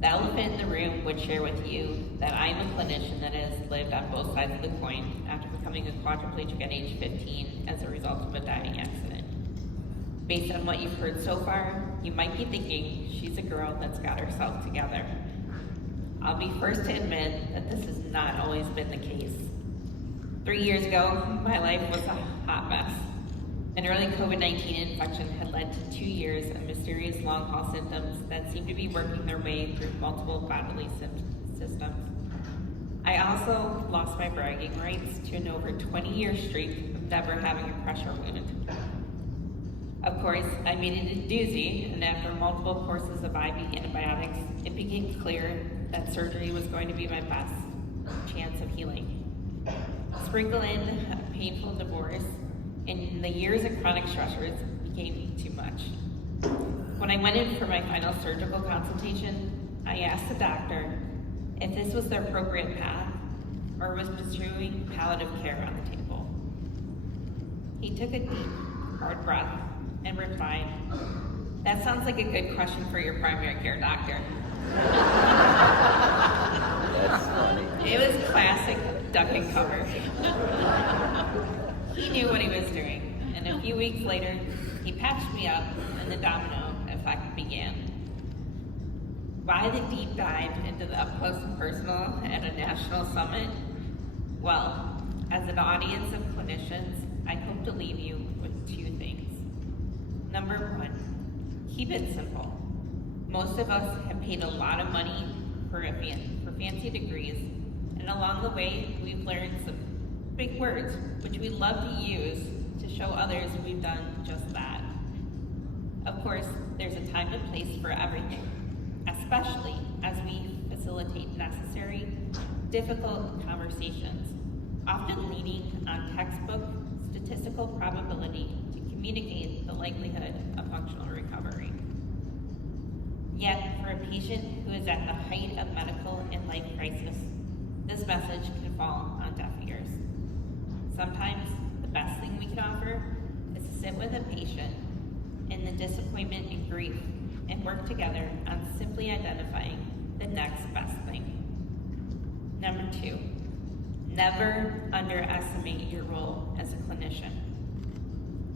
The elephant in the room would share with you that I'm a clinician that has lived on both sides of the coin after becoming a quadriplegic at age 15 as a result of a diving accident. Based on what you've heard so far, you might be thinking she's a girl that's got herself together. I'll be first to admit that this has not always been the case. 3 years ago, my life was a hot mess. An early COVID-19 infection had led to 2 years of mysterious long-haul symptoms that seemed to be working their way through multiple bodily systems. I also lost my bragging rights to an over 20-year streak of never having a pressure wound. Of course, I made it a doozy, and after multiple courses of IV antibiotics, it became clear that surgery was going to be my best chance of healing. Sprinkle in a painful divorce, and the years of chronic stressors became too much. When I went in for my final surgical consultation, I asked the doctor if this was the appropriate path or was pursuing palliative care on the table. He took a deep, hard breath and replied, "That sounds like a good question for your primary care doctor." That's funny. It was classic duck and cover. He knew what he was doing, and a few weeks later, he patched me up and the domino effect began. Why the deep dive into the up close and personal at a national summit? Well, as an audience of clinicians, I hope to leave you with 2 things. Number 1, keep it simple. Most of us have paid a lot of money for fancy degrees, and along the way, we've learned some big words, which we love to use to show others we've done just that. Of course, there's a time and place for everything, especially as we facilitate necessary, difficult conversations, often leaning on textbook statistical probability to communicate the likelihood of functional recovery. Yet, for a patient who is at the height of medical and life crisis, this message can fall on deaf ears. Sometimes, the best thing we can offer is to sit with a patient in the disappointment and grief and work together on simply identifying the next best thing. Number 2, never underestimate your role as a clinician.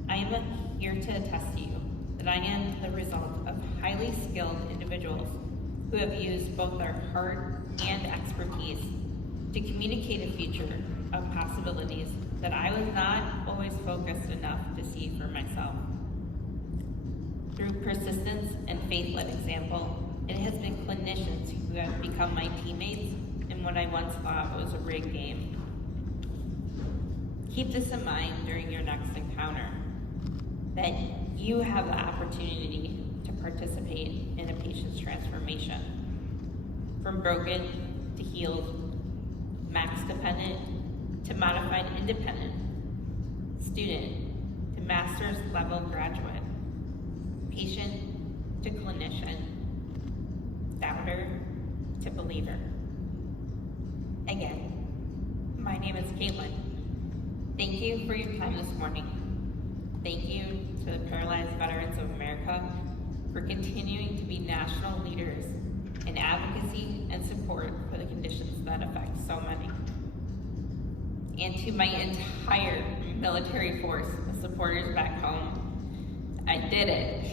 I am here to attest to you that I am the result of highly skilled individuals who have used both their heart and expertise to communicate a future of possibilities that I was not always focused enough to see for myself. Through persistence and faith-led example, it has been clinicians who have become my teammates in what I once thought was a rigged game. Keep this in mind during your next encounter, that you have the opportunity to participate in a patient's transformation. From broken to healed, max dependent to modified independent, student to master's level graduate, patient to clinician, doubter to believer. Again, my name is Kaitlyn. Thank you for your time this morning. Thank you to the Paralyzed Veterans of America for continuing to be national leaders in advocacy and support for the conditions that affect so many. And to my entire military force of supporters back home, I did it.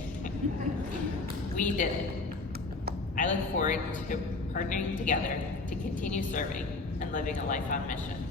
We did it. I look forward to partnering together to continue serving and living a life on mission.